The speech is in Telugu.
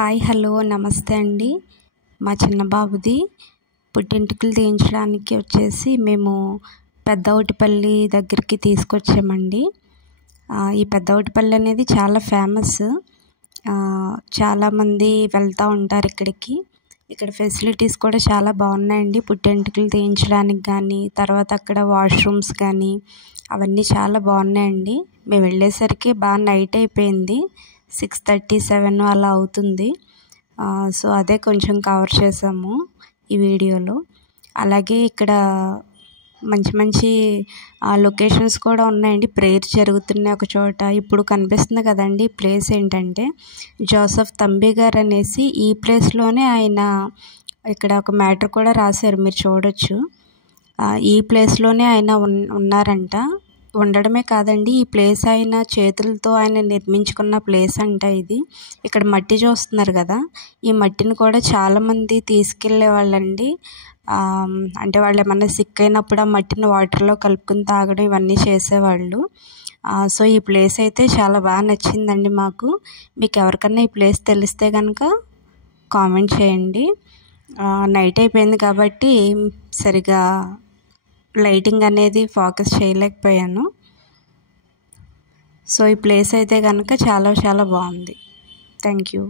హాయ్ హలో నమస్తే అండి. మా చిన్న బాబుది పుట్టింటికలు తీయించడానికి వచ్చేసి మేము పెద్దవటిపల్లి దగ్గరికి తీసుకొచ్చామండి. ఈ పెద్దవటిపల్లి అనేది చాలా ఫేమస్. చాలామంది వెళ్తూ ఉంటారు ఇక్కడికి. ఇక్కడ ఫెసిలిటీస్ కూడా చాలా బాగున్నాయండి. పుట్టింటికలు తీయించడానికి కానీ, తర్వాత అక్కడ వాష్రూమ్స్ కానీ అవన్నీ చాలా బాగున్నాయండి. మేము వెళ్ళేసరికి బాగా నైట్ అయిపోయింది, 6:30, 7 అలా అవుతుంది. సో అదే కొంచెం కవర్ చేసాము ఈ వీడియోలో. అలాగే ఇక్కడ మంచి మంచి లొకేషన్స్ కూడా ఉన్నాయండి. ప్రేయర్ జరుగుతున్నాయి ఒక చోట. ఇప్పుడు కనిపిస్తుంది కదండి, ఈ ప్లేస్ ఏంటంటే జోసెఫ్ తంబి గారు అనేసి. ఈ ప్లేస్లోనే ఆయన ఇక్కడ ఒక మ్యాటర్ కూడా రాశారు, మీరు చూడొచ్చు. ఈ ప్లేస్లోనే ఆయన ఉన్నారంట. ఉండడమే కాదండి, ఈ ప్లేస్ ఆయన చేతులతో ఆయన నిర్మించుకున్న ప్లేస్ అంట ఇది. ఇక్కడ మట్టి చూస్తున్నారు కదా, ఈ మట్టిని కూడా చాలామంది తీసుకెళ్ళే వాళ్ళండి. అంటే వాళ్ళు ఏమన్నా సిక్ అయినప్పుడు ఆ మట్టిని వాటర్లో కలుపుకుని తాగడం ఇవన్నీ చేసేవాళ్ళు. సో ఈ ప్లేస్ అయితే చాలా బాగా నచ్చిందండి మాకు. మీకు ఎవరికన్నా ఈ ప్లేస్ తెలిస్తే కనుక కామెంట్ చేయండి. నైట్ అయిపోయింది కాబట్టి సరిగా లైటింగ్ అనేది ఫోకస్ చేయలేకపోయాను. సో ఈ ప్లేస్ అయితే కనుక చాలా చాలా బాగుంది. Thank you.